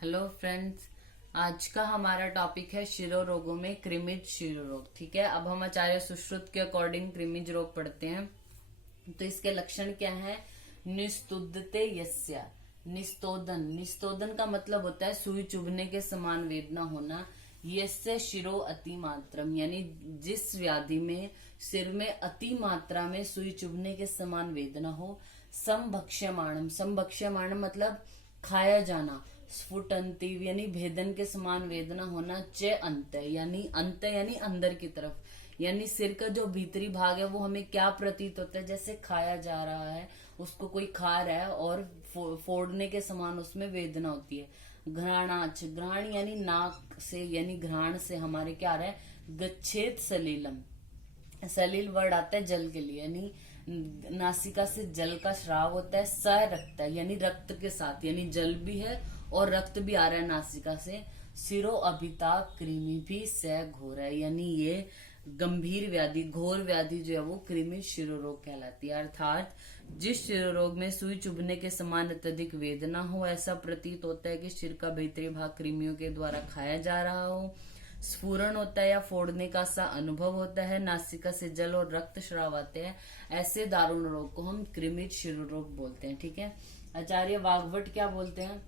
Hello friends, आज का हमारा टॉपिक है शिरो रोगों में कृमिज शिरो रोग। ठीक है, अब हम आचार्य सुश्रुत के अकॉर्डिंग कृमिज रोग पढ़ते हैं। तो इसके लक्षण क्या है? निस्तुद्धते यस्या, निस्तोदन। निस्तोदन का मतलब होता है सुई चुभने के समान वेदना होना। यस्य शिरो अति मात्रम, यानी जिस व्याधि में सिर में अति मात्रा में सुई चुभने के समान वेदना हो। समभक्ष्यमाणम, समभक्ष्यमाणम मतलब खाया जाना। स्फुटंती यानी भेदन के समान वेदना होना। च अंत यानी अंदर की तरफ, यानी सिर का जो भीतरी भाग है वो हमें क्या प्रतीत होता है? जैसे खाया जा रहा है, उसको कोई खा रहा है और फोड़ने के समान उसमें वेदना होती है। घ्राणाच, घ्राण यानी नाक से, यानी घ्राण से हमारे क्या आ रहा है? गच्छेत सलीलम, सलील वर्ड आता है जल के लिए, यानी नासिका से जल का श्राव होता है। स रक्त यानी रक्त के साथ, यानी जल भी है और रक्त भी आ रहा है नासिका से। सिरो अभिता कृमि भी स घोर है, यानी ये गंभीर व्याधि, घोर व्याधि जो है वो कृमि शिरो रोग कहलाती है। अर्थात जिस शिरो रोग में सुई चुभने के समान अत्यधिक वेदना हो, ऐसा प्रतीत होता है कि सिर का भीतरी भाग कृमियों के द्वारा खाया जा रहा हो। स्फुरण होता है या फोड़ने का सा अनुभव होता है। नासिका से जल और रक्त श्राव आते हैं। ऐसे दारुण रोग को हम कृमिज शिरो रोग बोलते हैं। ठीक है, आचार्य वाग्भट क्या बोलते हैं?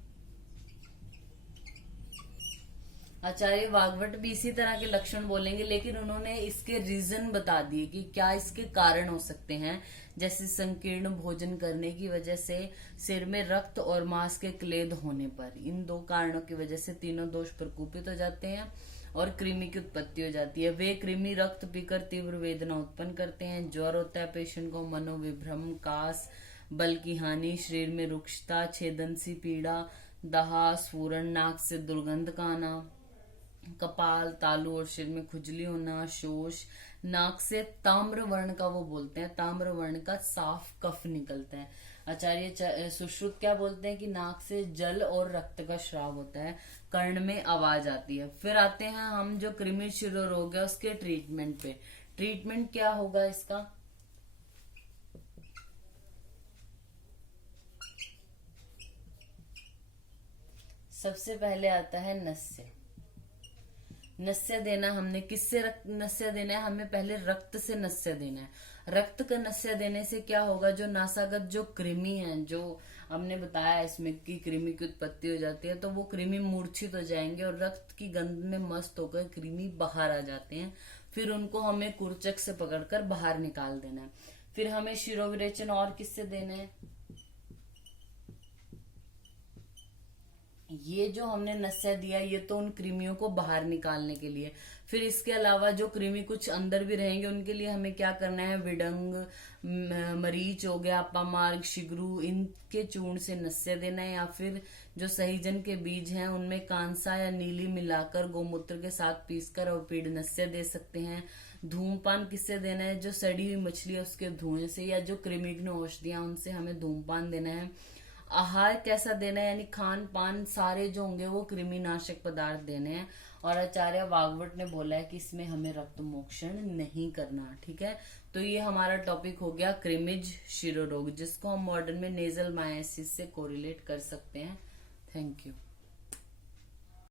आचार्य वाग्भट भी इसी तरह के लक्षण बोलेंगे, लेकिन उन्होंने इसके रीजन बता दिए कि क्या इसके कारण हो सकते हैं। जैसे संकीर्ण भोजन करने की वजह से, सिर में रक्त और मांस के क्लेद होने पर, इन दो कारणों की वजह से तीनों दोष प्रकोपित हो जाते हैं और कृमि की उत्पत्ति हो जाती है। वे कृमि रक्त पीकर तीव्र वेदना उत्पन्न करते हैं। ज्वर होता है पेशेंट को, मनोविभ्रम, कास, बल की हानि, शरीर में रुक्षता, छेदन सी पीड़ा, दहा, स्फुरण, नाक से दुर्गंध का आना, कपाल, तालू और सिर में खुजली होना, शोष, नाक से ताम्र वर्ण का, वो बोलते हैं ताम्र वर्ण का साफ कफ निकलता है। आचार्य सुश्रुत क्या बोलते हैं कि नाक से जल और रक्त का श्राव होता है, कर्ण में आवाज आती है। फिर आते हैं हम जो कृमि शिरो रोग है उसके ट्रीटमेंट पे। ट्रीटमेंट क्या होगा इसका? सबसे पहले आता है नस्य। नस्य देना हमने किससे नस्य देना है? हमें पहले रक्त से नस्य देना है। रक्त का नस्य देने से क्या होगा? जो नासागत जो कृमि है, जो हमने बताया इसमें कि कृमि की उत्पत्ति हो जाती है, तो वो कृमि मूर्छित हो जाएंगे और रक्त की गंध में मस्त होकर कृमि बाहर आ जाते हैं। फिर उनको हमें कुर्चक से पकड़कर बाहर निकाल देना है। फिर हमें शिरोविरेचन और किससे देना है? ये जो हमने नस्य दिया ये तो उन कृमियों को बाहर निकालने के लिए। फिर इसके अलावा जो कृमि कुछ अंदर भी रहेंगे उनके लिए हमें क्या करना है? विडंग, मरीच हो गया, अपामार्ग, शिगरू, इनके चूर्ण से नस्य देना है। या फिर जो सहीजन के बीज हैं उनमें कांसा या नीली मिलाकर गोमूत्र के साथ पीसकर और पीड़ नस्य दे सकते हैं। धूमपान किससे देना है? जो सड़ी हुई मछली है उसके धुएं से, या जो कृमिघ्न औषधियां उनसे हमें धूमपान देना है। आहार कैसा देना है? यानी खान पान सारे जो होंगे वो कृमिनाशक पदार्थ देने हैं। और आचार्य वाग्भट ने बोला है कि इसमें हमें रक्त मोक्षण नहीं करना। ठीक है, तो ये हमारा टॉपिक हो गया कृमिज शिरो रोग, जिसको हम मॉडर्न में नेजल मायासिस से कोरिलेट कर सकते हैं। Thank you.